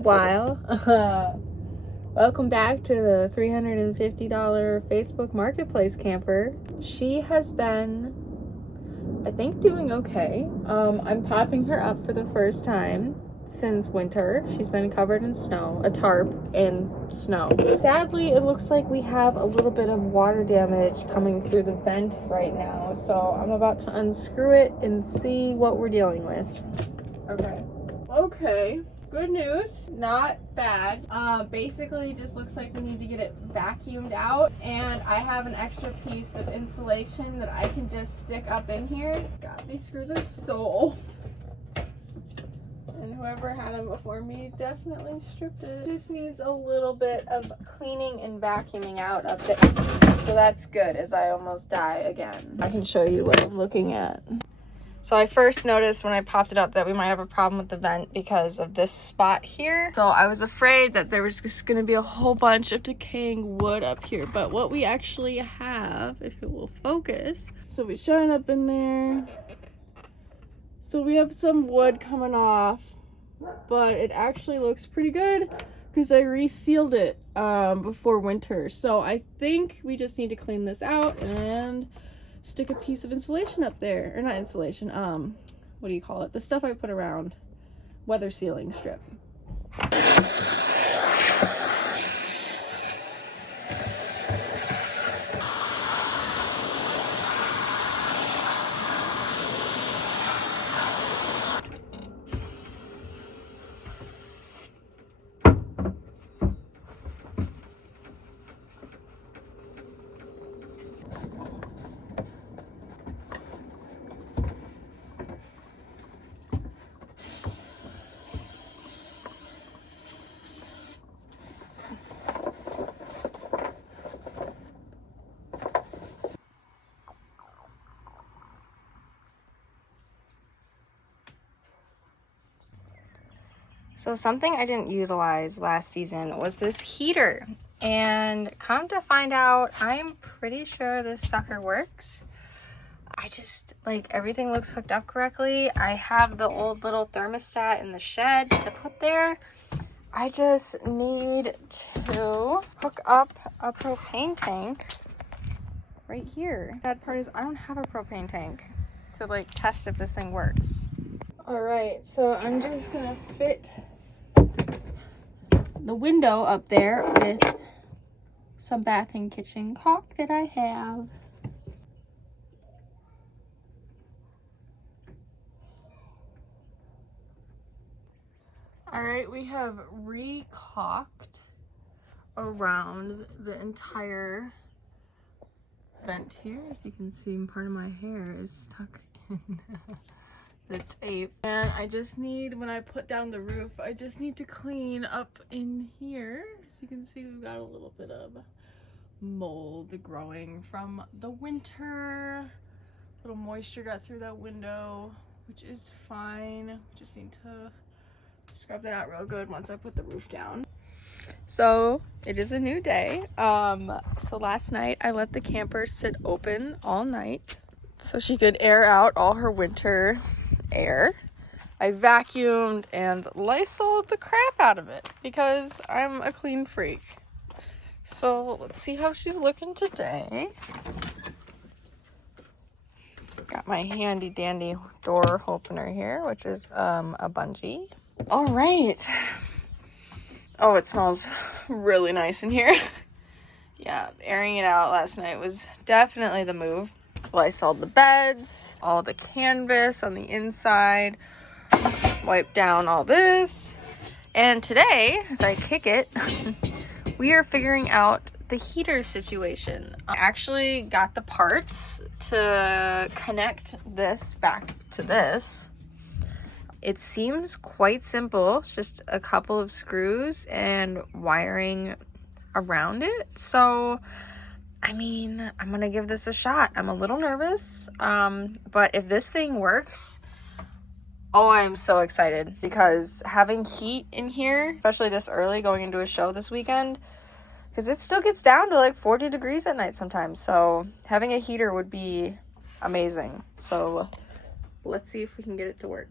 while. Welcome back to the $350 Facebook Marketplace camper. She has been, I think, doing okay. I'm popping her up for the first time since winter. She's been covered in snow, a tarp and snow. Sadly, it looks like we have a little bit of water damage coming through the vent right now. So I'm about to unscrew it and see what we're dealing with. Okay. Good news, not bad. Basically just looks like we need to get it vacuumed out, and I have an extra piece of insulation that I can just stick up in here. God, these screws are so old. And whoever had them before me definitely stripped it. Just needs a little bit of cleaning and vacuuming out up there. So that's good, as I almost die again. I can show you what I'm looking at. So I first noticed when I popped it up that we might have a problem with the vent because of this spot here. So I was afraid that there was just gonna be a whole bunch of decaying wood up here. But what we actually have, if it will focus, so we shine up in there. So we have some wood coming off, but it actually looks pretty good because I resealed it before winter. So I think we just need to clean this out and stick a piece of insulation up there, or not insulation, what do you call it, the stuff I put around, weather sealing strip. So something I didn't utilize last season was this heater, and come to find out, I'm pretty sure this sucker works. I just, like, everything looks hooked up correctly. I have the old little thermostat in the shed to put there. I just need to hook up a propane tank right here. Bad part is I don't have a propane tank to, like, test if this thing works. All right, so I'm just gonna fit the window up there with some bath and kitchen caulk that I have. All right, we have re-caulked around the entire vent here. As you can see, part of my hair is stuck in the tape, and I just need, when I put down the roof, I just need to clean up in here. As you can see, we've got a little bit of mold growing from the winter. A little moisture got through that window, which is fine. Just need to scrub that out real good once I put the roof down. So it is a new day. So last night I let the camper sit open all night so she could air out all her winter air. I vacuumed and Lysoled the crap out of it because I'm a clean freak. So let's see how she's looking today. Got my handy dandy door opener here, which is a bungee. All right. Oh, it smells really nice in here. Yeah, airing it out last night was definitely the move. Lysoled the beds, all the canvas on the inside, wipe down all this. And today, as I kick it, we are figuring out the heater situation. I actually got the parts to connect this back to this. It seems quite simple. It's just a couple of screws and wiring around it. So I mean, I'm gonna give this a shot. I'm a little nervous, but if this thing works, oh, I'm so excited, because having heat in here, especially this early going into a show this weekend, because it still gets down to like 40 degrees at night sometimes, so having a heater would be amazing. So let's see if we can get it to work.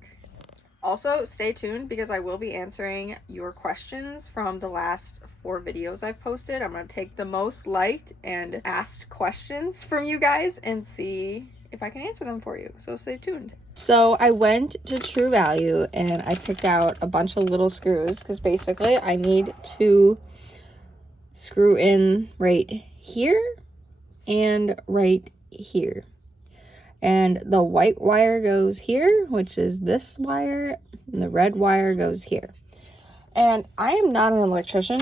Also, stay tuned because I will be answering your questions from the last 4 videos I've posted. I'm going to take the most liked and asked questions from you guys and see if I can answer them for you. So stay tuned. So I went to True Value and I picked out a bunch of little screws because basically I need to screw in right here and right here. And the white wire goes here, which is this wire, and the red wire goes here. And I am not an electrician.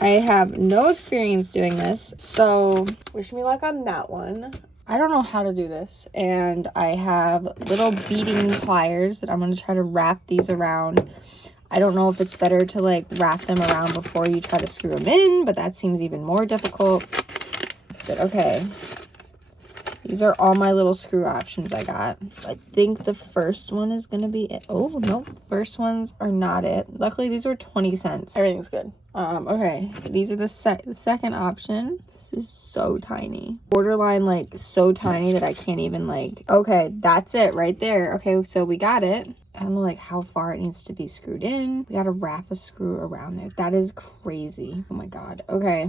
I have no experience doing this, so wish me luck on that one. I don't know how to do this, and I have little beading pliers that I'm going to try to wrap these around. I don't know if it's better to like wrap them around before you try to screw them in, but that seems even more difficult. But okay. These are all my little screw options I got. I think the first one is going to be it. Oh, no. First ones are not it. Luckily, these were 20 cents. Everything's good. Okay. These are the second option. This is so tiny. Borderline, like, so tiny that I can't even, like... Okay, that's it right there. Okay, so we got it. I don't know, like, how far it needs to be screwed in. We got to wrap a screw around there. That is crazy. Oh, my God. Okay.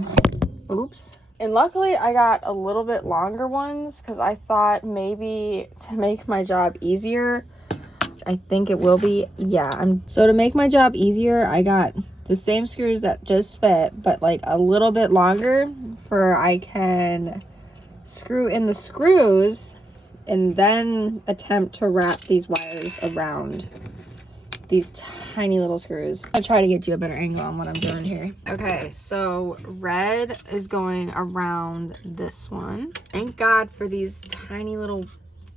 Oops. And luckily I got a little bit longer ones because I thought maybe to make my job easier, I think it will be. Yeah, so to make my job easier, I got the same screws that just fit, but like a little bit longer for I can screw in the screws and then attempt to wrap these wires around these tiny little screws. I'll try to get you a better angle on what I'm doing here. Okay, so red is going around this one. Thank God for these tiny little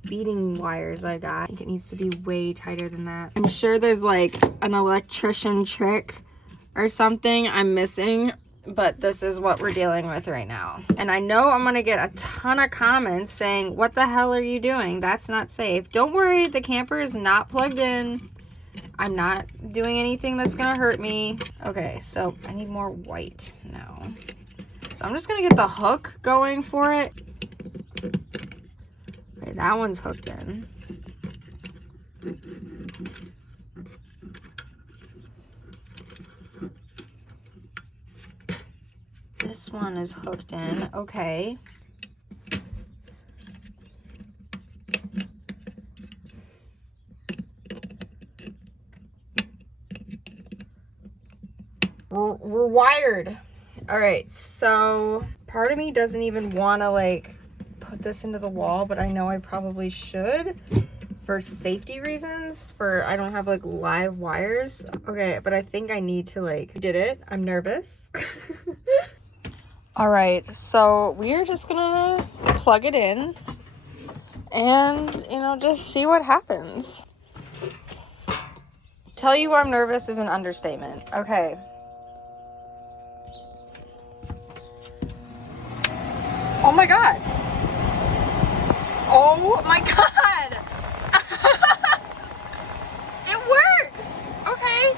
beading wires I got. I think it needs to be way tighter than that. I'm sure there's like an electrician trick or something I'm missing, but this is what we're dealing with right now. And I know I'm gonna get a ton of comments saying, what the hell are you doing? That's not safe. Don't worry, the camper is not plugged in. I'm not doing anything that's gonna hurt me. Okay, so I need more white now. So I'm just gonna get the hook going for it. Okay, that one's hooked in. This one is hooked in. Okay. We're wired. All right, so part of me doesn't even want to like put this into the wall, but I know I probably should for safety reasons. I don't have like live wires. Okay, but I think I need to like did it. I'm nervous. All right, so we are just gonna plug it in and just see what happens. Tell you I'm nervous is an understatement. Okay. Oh my God. Oh my God. It works. Okay.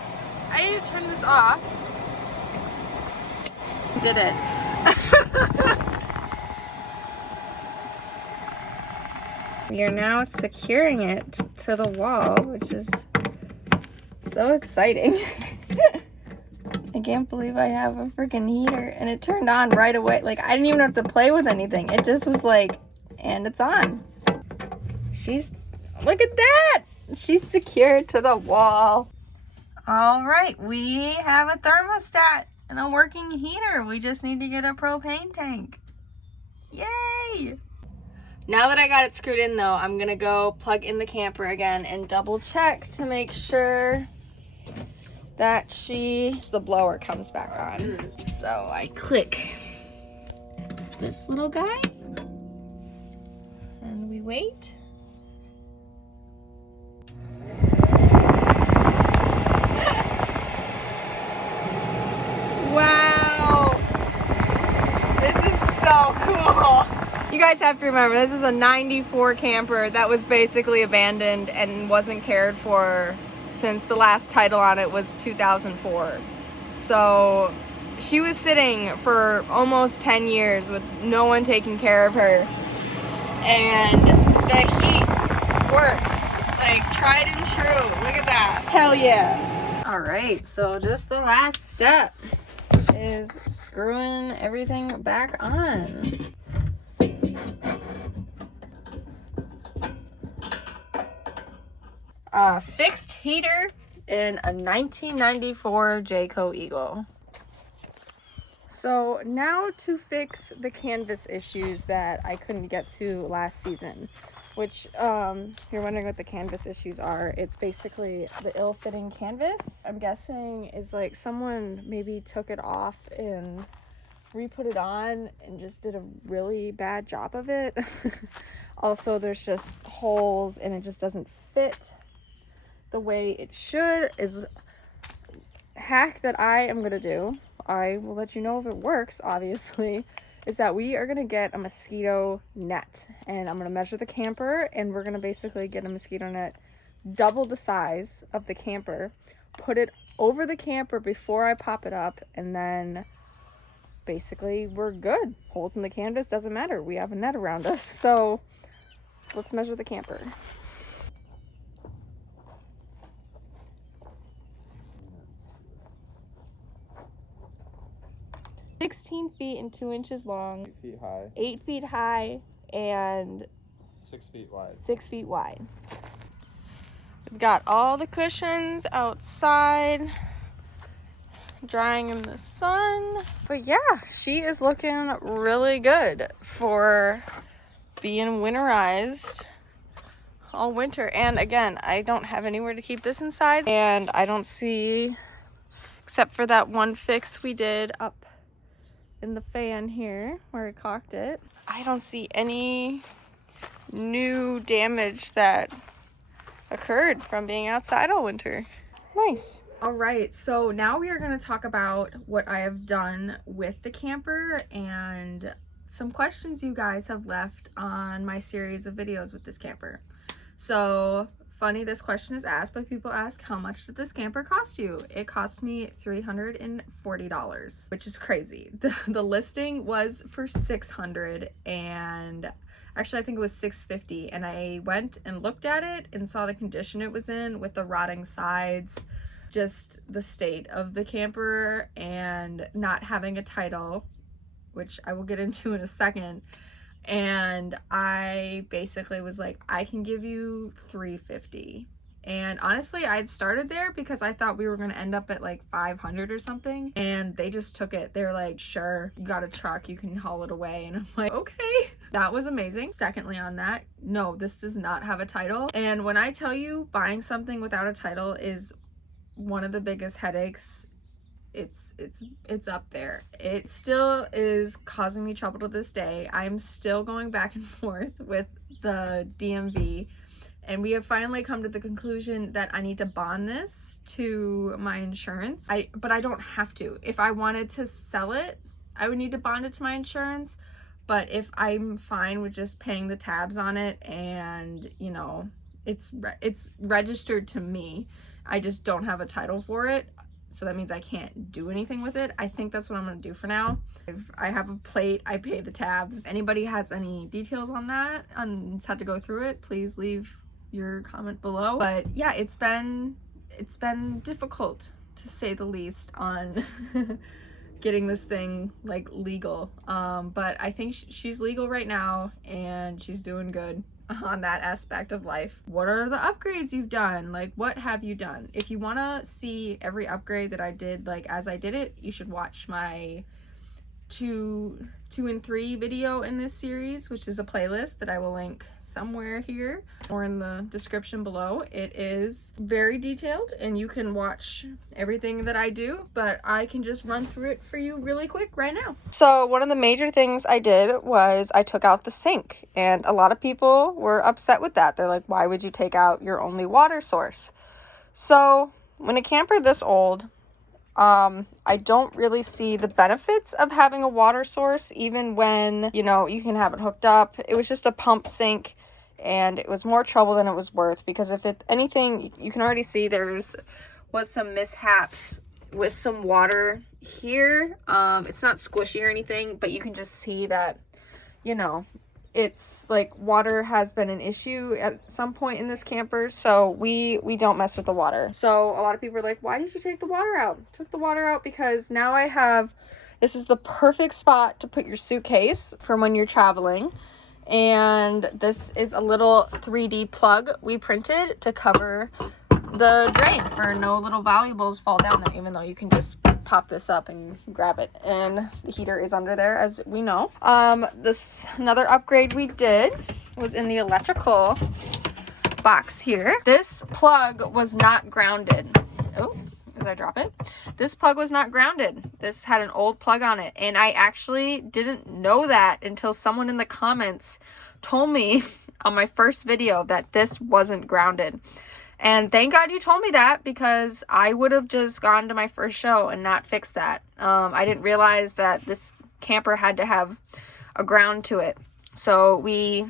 I need to turn this off. Did it. We are now securing it to the wall, which is so exciting. I can't believe I have a freaking heater and it turned on right away. Like I didn't even have to play with anything. It just was like, and it's on. Look at that. She's secured to the wall. All right, we have a thermostat and a working heater. We just need to get a propane tank. Yay. Now that I got it screwed in though, I'm gonna go plug in the camper again and double check to make sure that the blower comes back on. So I click this little guy and we wait. Wow, this is so cool. You guys have to remember, this is a 94 camper that was basically abandoned and wasn't cared for since the last title on it was 2004. So she was sitting for almost 10 years with no one taking care of her. And the heat works. Like, tried and true. Look at that. Hell yeah. All right, so just the last step is screwing everything back on. Fixed heater in a 1994 Jayco Eagle. So now to fix the canvas issues that I couldn't get to last season, which you're wondering what the canvas issues are. It's basically the ill-fitting canvas. I'm guessing is like someone maybe took it off and re-put it on and just did a really bad job of it. Also, there's just holes and it just doesn't fit the way it should. Is hack that I am gonna do, I will let you know if it works, obviously, is that we are gonna get a mosquito net, and I'm gonna measure the camper, and we're gonna basically get a mosquito net double the size of the camper, put it over the camper before I pop it up, and then basically we're good. Holes in the canvas, doesn't matter, we have a net around us. So let's measure the camper. 16 feet and 2 inches long, 8 feet high, 8 feet high, and 6 feet wide. 6 feet wide. We've got all the cushions outside, drying in the sun. But yeah, she is looking really good for being winterized all winter. And again, I don't have anywhere to keep this inside, and I don't see, except for that one fix we did up in the fan here where we caulked it, I don't see any new damage that occurred from being outside all winter. Nice. All right, so now we are going to talk about what I have done with the camper and some questions you guys have left on my series of videos with this camper. So funny, this question is asked, but people ask, how much did this camper cost you? It cost me $340, which is crazy. The listing was for $600, and actually I think it was $650, and I went and looked at it and saw the condition it was in with the rotting sides, just the state of the camper, and not having a title, which I will get into in a second. And I basically was like, I can give you $350. And honestly, I'd started there because I thought we were going to end up at like 500 or something, and they just took it. They're like, sure, you got a truck, you can haul it away. And I'm like, okay, that was amazing. Secondly on that, no, this does not have a title. And when I tell you buying something without a title is one of the biggest headaches, it's up there. It still is causing me trouble to this day. I'm still going back and forth with the DMV, and we have finally come to the conclusion that I need to bond this to my insurance. But I don't have to. If I wanted to sell it, I would need to bond it to my insurance. But if I'm fine with just paying the tabs on it, and you know, it's registered to me, I just don't have a title for it, so that means I can't do anything with it. I think that's what I'm gonna do for now. If I have a plate, I pay the tabs. If anybody has any details on that, on how to go through it, please leave your comment below. But yeah, it's been difficult, to say the least, on getting this thing like legal. But I think she's legal right now, and she's doing good on that aspect of life. What are the upgrades you've done? Like, what have you done? If you want to see every upgrade that I did, like as I did it, you should watch my 2 and 3 video in this series, which is a playlist that I will link somewhere here or in the description below. It is very detailed, and you can watch everything that I do, but I can just run through it for you really quick right now. So one of the major things I did was I took out the sink, and a lot of people were upset with that. They're like, why would you take out your only water source? So when a camper this old, I don't really see the benefits of having a water source, even when, you know, you can have it hooked up. It was just a pump sink, and it was more trouble than it was worth, because if anything, you can already see was some mishaps with some water here. It's not squishy or anything, but you can just see that, you know, it's like water has been an issue at some point in this camper, so we don't mess with the water. So a lot of people are like, why did you take the water out? I took the water out because now I have, this is the perfect spot to put your suitcase for when you're traveling. And this is a little 3D plug we printed to cover the drain for no little valuables fall down there, even though you can just pop this up and grab it, and the heater is under there, as we know. This another upgrade we did was in the electrical box here. This plug was not grounded. Oh, as I drop it, this plug was not grounded. This had an old plug on it, and I actually didn't know that until someone in the comments told me on my first video that this wasn't grounded. And thank God you told me that, because I would have just gone to my first show and not fixed that. I didn't realize that this camper had to have a ground to it. So we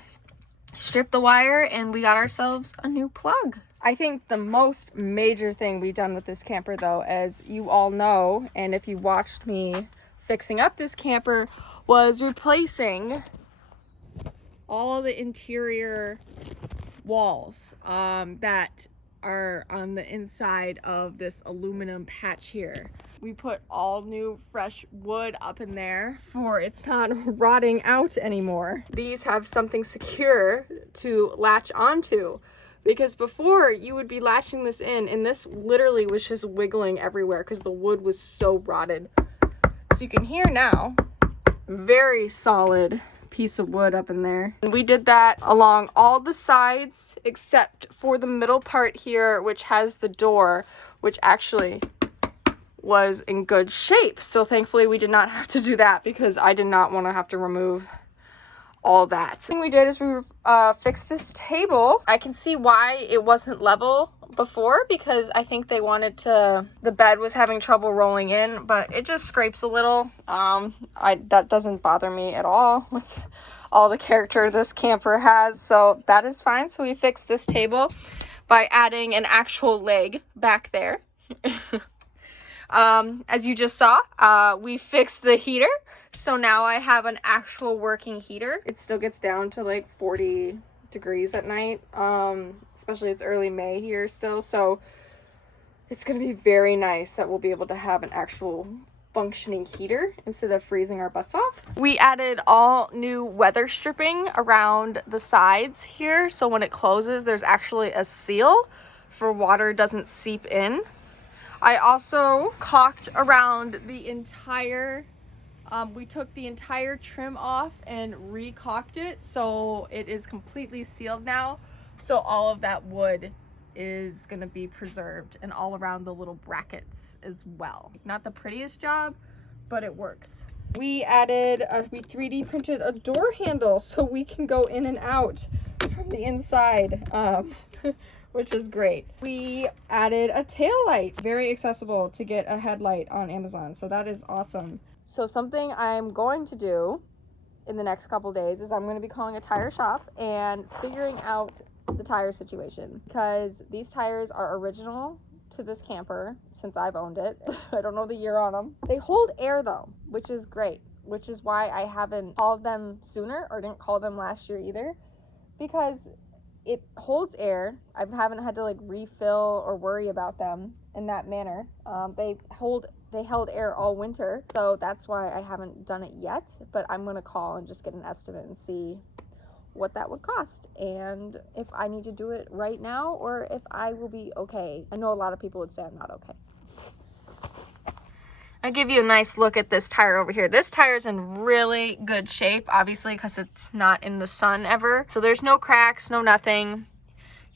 stripped the wire and we got ourselves a new plug. I think the most major thing we've done with this camper, though, as you all know, and if you watched me fixing up this camper, was replacing all the interior walls that are on the inside of this aluminum patch here. We put all new fresh wood up in there for it's not rotting out anymore. These have something secure to latch onto, because before you would be latching this in and this literally was just wiggling everywhere because the wood was so rotted. So you can hear now, very solid piece of wood up in there. And we did that along all the sides except for the middle part here, which has the door, which actually was in good shape. So thankfully we did not have to do that, because I did not want to have to remove all that. The thing we did is we fixed this table. I can see why it wasn't level before, because I think they wanted to, the bed was having trouble rolling in, but it just scrapes a little. That doesn't bother me at all with all the character this camper has, so that is fine. So we fixed this table by adding an actual leg back there. As you just saw, we fixed the heater. So now I have an actual working heater. It still gets down to like 40 degrees at night, especially it's early May here still. So it's going to be very nice that we'll be able to have an actual functioning heater instead of freezing our butts off. We added all new weather stripping around the sides here. So when it closes, there's actually a seal for water doesn't seep in. I also caulked around the entire we took the entire trim off and re-caulked it, so it is completely sealed now. So all of that wood is going to be preserved, and all around the little brackets as well. Not the prettiest job, but it works. We added, we 3D printed a door handle so we can go in and out from the inside, which is great. We added a tail light. Very accessible to get a headlight on Amazon, so that is awesome. So something I'm going to do in the next couple days is I'm going to be calling a tire shop and figuring out the tire situation, because these tires are original to this camper since I've owned it. I don't know the year on them. They hold air though, which is great, which is why I haven't called them sooner, or didn't call them last year either, because it holds air. I haven't had to like refill or worry about them in that manner. They held air all winter, so that's why I haven't done it yet, but I'm gonna call and just get an estimate and see what that would cost, and if I need to do it right now or if I will be okay. I know a lot of people would say I'm not okay. I'll give you a nice look at this tire over here. This tire is in really good shape, obviously, because it's not in the sun ever. So there's no cracks, no nothing.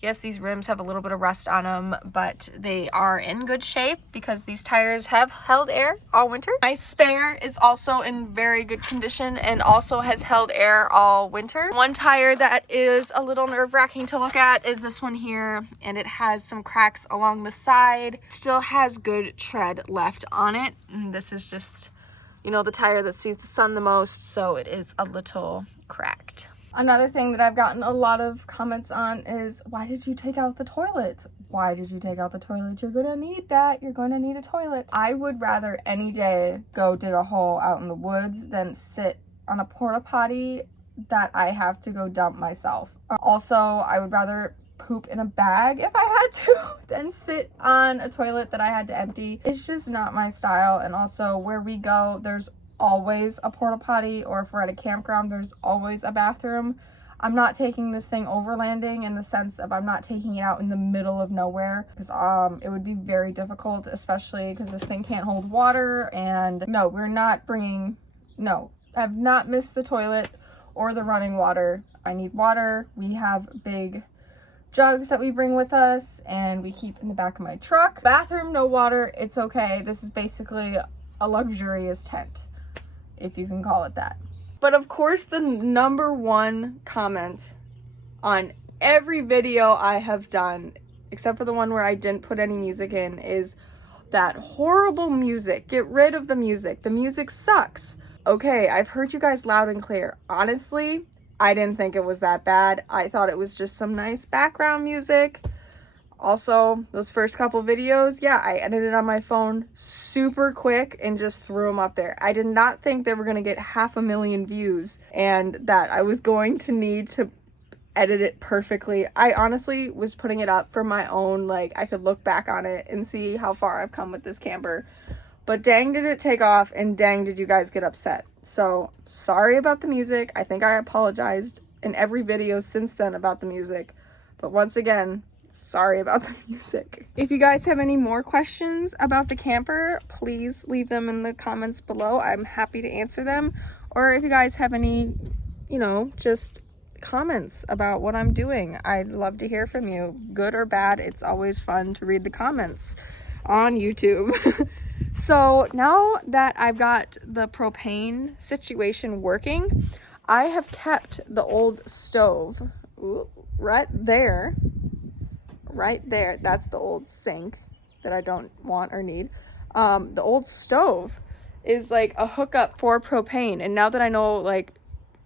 Yes, these rims have a little bit of rust on them, but they are in good shape because these tires have held air all winter. My spare is also in very good condition and also has held air all winter. One tire that is a little nerve-wracking to look at is this one here, and it has some cracks along the side. Still has good tread left on it. And this is just, you know, the tire that sees the sun the most, so it is a little cracked. Another thing that I've gotten a lot of comments on is, why did you take out the toilet? Why did you take out the toilet? You're gonna need that. You're gonna need a toilet. I would rather any day go dig a hole out in the woods than sit on a porta potty that I have to go dump myself. Also, I would rather poop in a bag if I had to than sit on a toilet that I had to empty. It's just not my style. And also, where we go, there's always a porta potty, or if we're at a campground, there's always a bathroom. I'm not taking this thing overlanding in the sense of I'm not taking it out in the middle of nowhere, because it would be very difficult, especially because this thing can't hold water. And no, we're not bringing, no, I've not missed the toilet or the running water. I need water. We have big jugs that we bring with us and we keep in the back of my truck. Bathroom, no water, it's okay. This is basically a luxurious tent, if you can call it that. But of course, the number one comment on every video I have done, except for the one where I didn't put any music in, is that horrible music. Get rid of the music. The music sucks. Okay, I've heard you guys loud and clear. Honestly, I didn't think it was that bad. I thought it was just some nice background music. Also, those first couple videos, yeah, I edited on my phone super quick and just threw them up there. I did not think they were going to get 500,000 views and that I was going to need to edit it perfectly. I honestly was putting it up for my own, like, I could look back on it and see how far I've come with this camper. But dang did it take off, and dang did you guys get upset. So, sorry about the music. I think I apologized in every video since then about the music. But once again, sorry about the music. If you guys have any more questions about the camper, please leave them in the comments below. I'm happy to answer them. Or if you guys have any, you know, just comments about what I'm doing, I'd love to hear from you. Good or bad, it's always fun to read the comments on YouTube. So now that I've got the propane situation working, I have kept the old stove right there. That's the old sink that I don't want or need. The old stove is like a hookup for propane. And now that I know like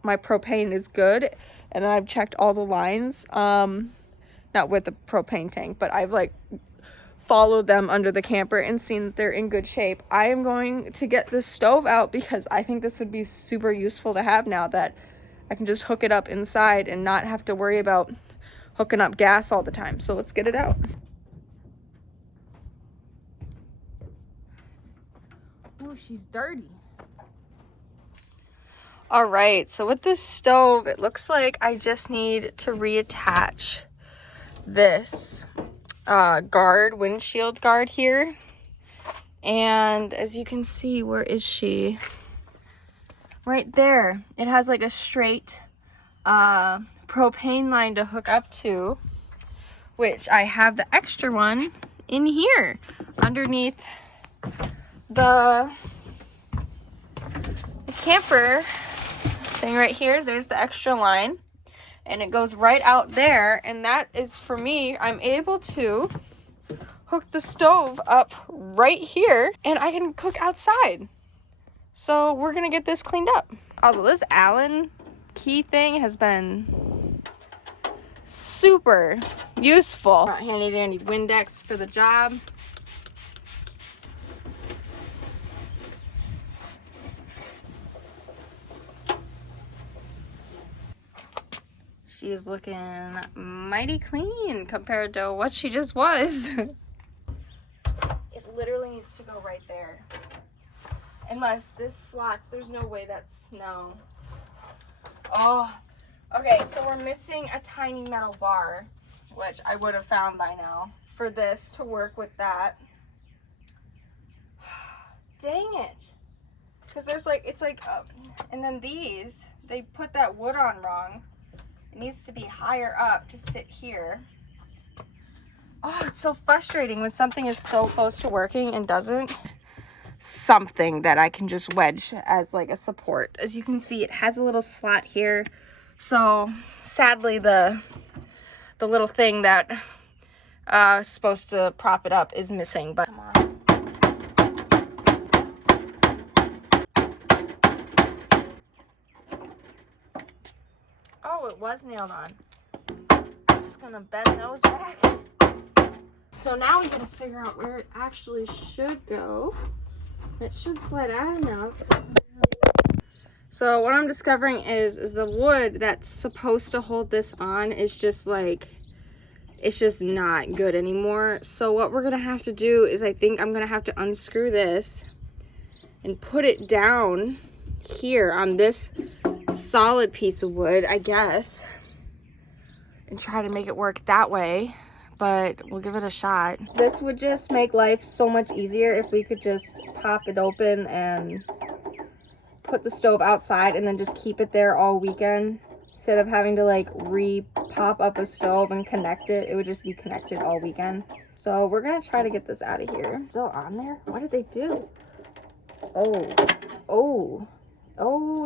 my propane is good and I've checked all the lines, not with the propane tank, but I've like followed them under the camper and seen that they're in good shape, I am going to get this stove out because I think this would be super useful to have now that I can just hook it up inside and not have to worry about hooking up gas all the time. So let's get it out. Oh, she's dirty. All right, so with this stove, it looks like I just need to reattach this windshield guard here. And as you can see, where is she? Right there. It has like a straight propane line to hook up to, which I have the extra one in here underneath the camper thing right here. There's the extra line. And it goes right out there, and that is for me. I'm able to hook the stove up right here, and I can cook outside. So we're gonna get this cleaned up. Also, this Allen key thing has been super useful. Got handy dandy Windex for the job. She is looking mighty clean compared to what she just was. It literally needs to go right there. Unless this slots, there's no way that's, no. Oh, okay, so we're missing a tiny metal bar, which I would have found by now, for this to work with that. Dang it. Because there's like, it's like, and then these, they put that wood on wrong. It needs to be higher up to sit here. Oh, it's so frustrating when something is so close to working and doesn't. Something that I can just wedge as like a support. As you can see, it has a little slot here. So sadly, the little thing that is supposed to prop it up is missing, but come on. Oh, it was nailed on. I'm just gonna bend those back. So now we gotta figure out where it actually should go. It should slide out now. So what I'm discovering is the wood that's supposed to hold this on is just like, it's just not good anymore. So what we're gonna have to do is, I think I'm gonna have to unscrew this and put it down here on this solid piece of wood, I guess, and try to make it work that way, but we'll give it a shot. This would just make life so much easier if we could just pop it open and put the stove outside and then just keep it there all weekend. Instead of having to like pop up a stove and connect it, it would just be connected all weekend. So we're gonna try to get this out of here. Still on there? What did they do? Oh,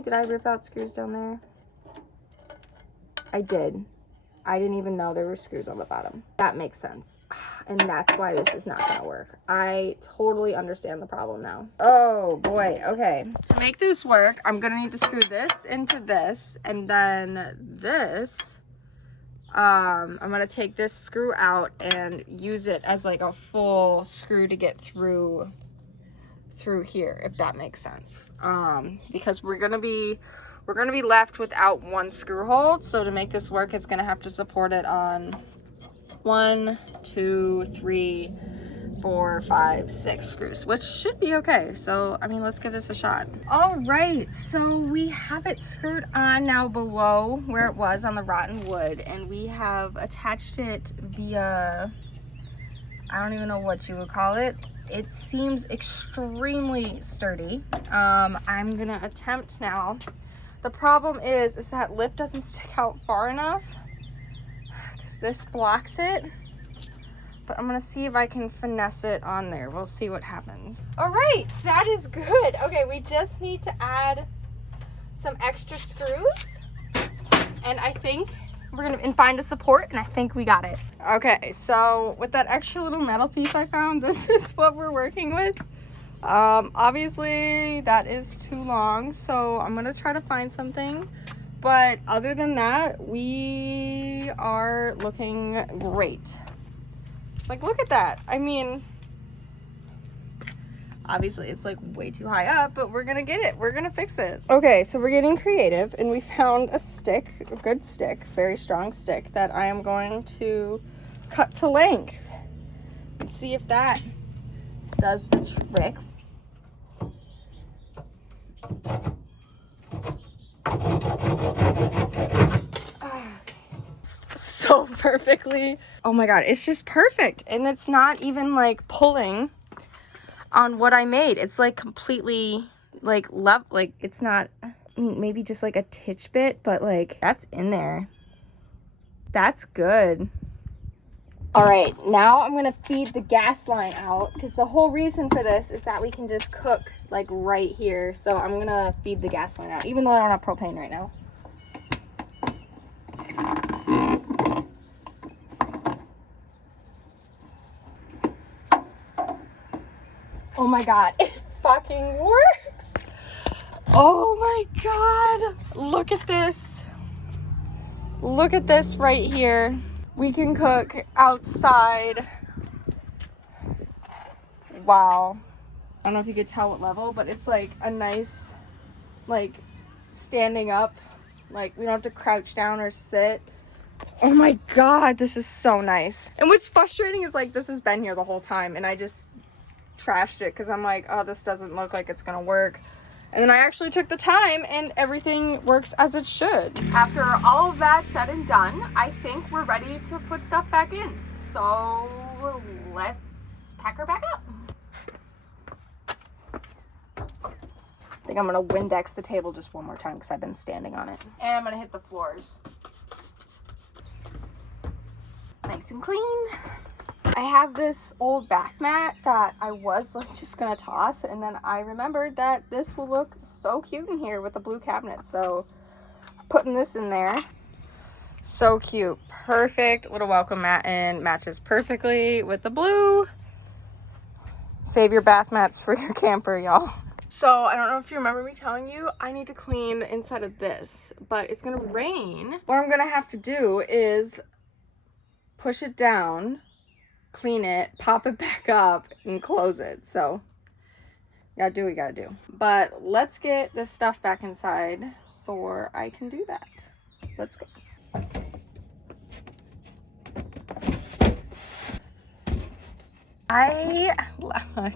did I rip out screws down there? I did. I didn't even know there were screws on the bottom. That makes sense. And that's why this is not gonna work. I totally understand the problem now. Oh boy, okay. To make this work, I'm gonna need to screw this into this, and then this, I'm gonna take this screw out and use it as like a full screw to get through here, if that makes sense. Because we're gonna be left without one screw hole. So to make this work, it's gonna have to support it on 1, 2, 3, 4, 5, 6 screws, which should be okay. So I mean, let's give this a shot. All right, so we have it screwed on now below where it was on the rotten wood, and we have attached it via, I don't even know what you would call it. It seems extremely sturdy. I'm gonna attempt now. The problem is that lip doesn't stick out far enough because this blocks it. But I'm gonna see if I can finesse it on there. We'll see what happens. All right, that is good. Okay, we just need to add some extra screws, and I think we're gonna find a support, and I think we got it. Okay, so with that extra little metal piece I found, this is what we're working with. Obviously that is too long, so I'm gonna try to find something. But other than that, we are looking great. Like, look at that. I mean, obviously it's like way too high up, but we're gonna get it. We're gonna fix it. Okay, so we're getting creative, and we found a stick, a good stick, very strong stick, that I am going to cut to length and see if that does the trick. So perfectly. Oh my god, it's just perfect, and it's not even like pulling on what I made. It's like completely like it's not, I mean, maybe just like a titch bit, but like that's in there. That's good. All right, now I'm gonna feed the gas line out, because the whole reason for this is that we can just cook like right here. So I'm gonna feed the gas line out, even though I don't have propane right now. Oh my god, it fucking works! Oh my god, look at this. Look at this right here. We can cook outside. Wow. I don't know if you could tell what level, but it's like a nice, like, standing up. Like, we don't have to crouch down or sit. Oh my god, this is so nice. And what's frustrating is, like, this has been here the whole time, and I just trashed it because I'm like, oh, this doesn't look like it's gonna work. And then I actually took the time, and everything works as it should. After all of that said and done, I think we're ready to put stuff back in. So let's pack her back up. I think I'm gonna Windex the table just one more time because I've been standing on it. And I'm gonna hit the floors. Nice and clean. I have this old bath mat that I was like just gonna toss, and then I remembered that this will look so cute in here with the blue cabinet, so putting this in there. So cute. Perfect little welcome mat, and matches perfectly with the blue. Save your bath mats for your camper, y'all. So I don't know if you remember me telling you I need to clean inside of this, but it's gonna rain. What I'm gonna have to do is push it down, clean it, pop it back up, and close it. So Gotta do what you gotta do. But let's get this stuff back inside before I can do that. Let's go. I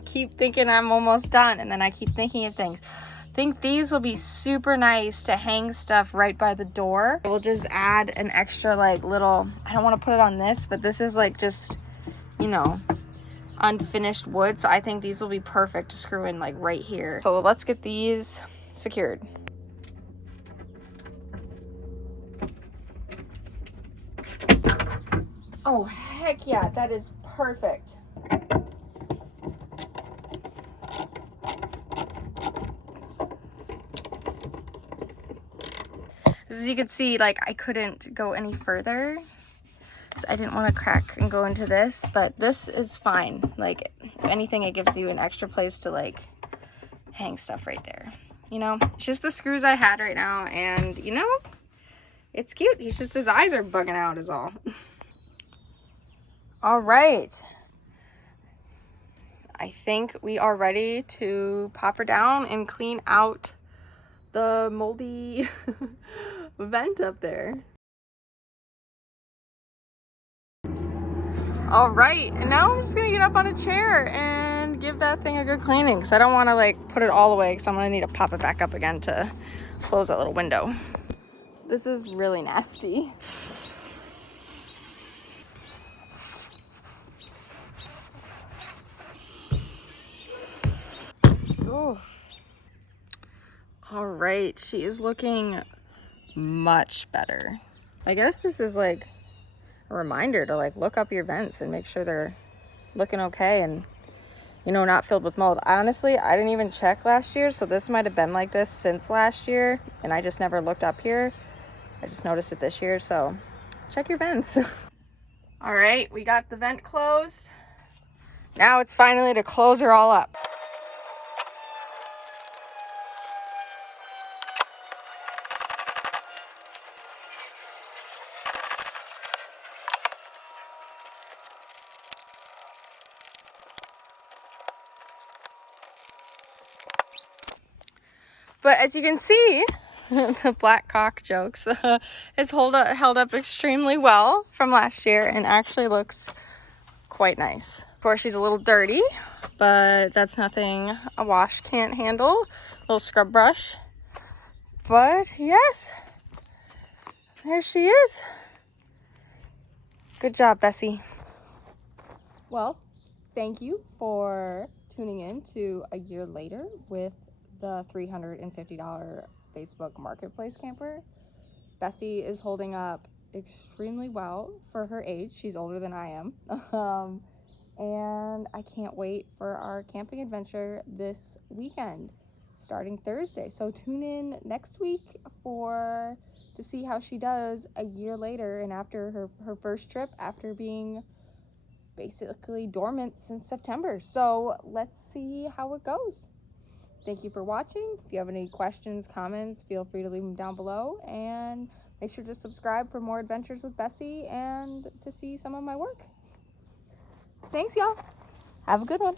keep thinking I'm almost done, and then I keep thinking of things. I think these will be super nice to hang stuff right by the door. We'll just add an extra like little, I don't want to put it on this, but this is like just, you know, unfinished wood. So I think these will be perfect to screw in like right here. So let's get these secured. Oh, heck yeah, that is perfect. As you can see, like I couldn't go any further. So I didn't want to crack and go into this, but this is fine. Like if anything, it gives you an extra place to like hang stuff right there. You know, it's just the screws I had right now, and you know, it's cute. He's just, his eyes are bugging out is all. All right. I think we are ready to pop her down and clean out the moldy vent up there. All right, and now I'm just gonna get up on a chair and give that thing a good cleaning, because I don't want to like put it all away, because I'm gonna need to pop it back up again to close that little window. This is really nasty. Oh. All right, she is looking much better. I guess this is like a reminder to like look up your vents and make sure they're looking okay and, you know, not filled with mold. Honestly, I didn't even check last year, so this might have been like this since last year, and I just never looked up here. I just noticed it this year, so check your vents. All right, we got the vent closed. Now it's finally to close her all up. But as you can see, the black cock jokes is held up extremely well from last year and actually looks quite nice. Of course, she's a little dirty, but that's nothing a wash can't handle. A little scrub brush. But yes, there she is. Good job, Bessie. Well, thank you for tuning in to a year later with the $350 Facebook Marketplace camper. Bessie is holding up extremely well for her age. She's older than I am. And I can't wait for our camping adventure this weekend, starting Thursday. So tune in next week to see how she does a year later and after her first trip after being basically dormant since September. So let's see how it goes. Thank you for watching. If you have any questions, comments, feel free to leave them down below, and make sure to subscribe for more adventures with Bessie and to see some of my work. Thanks, y'all. Have a good one.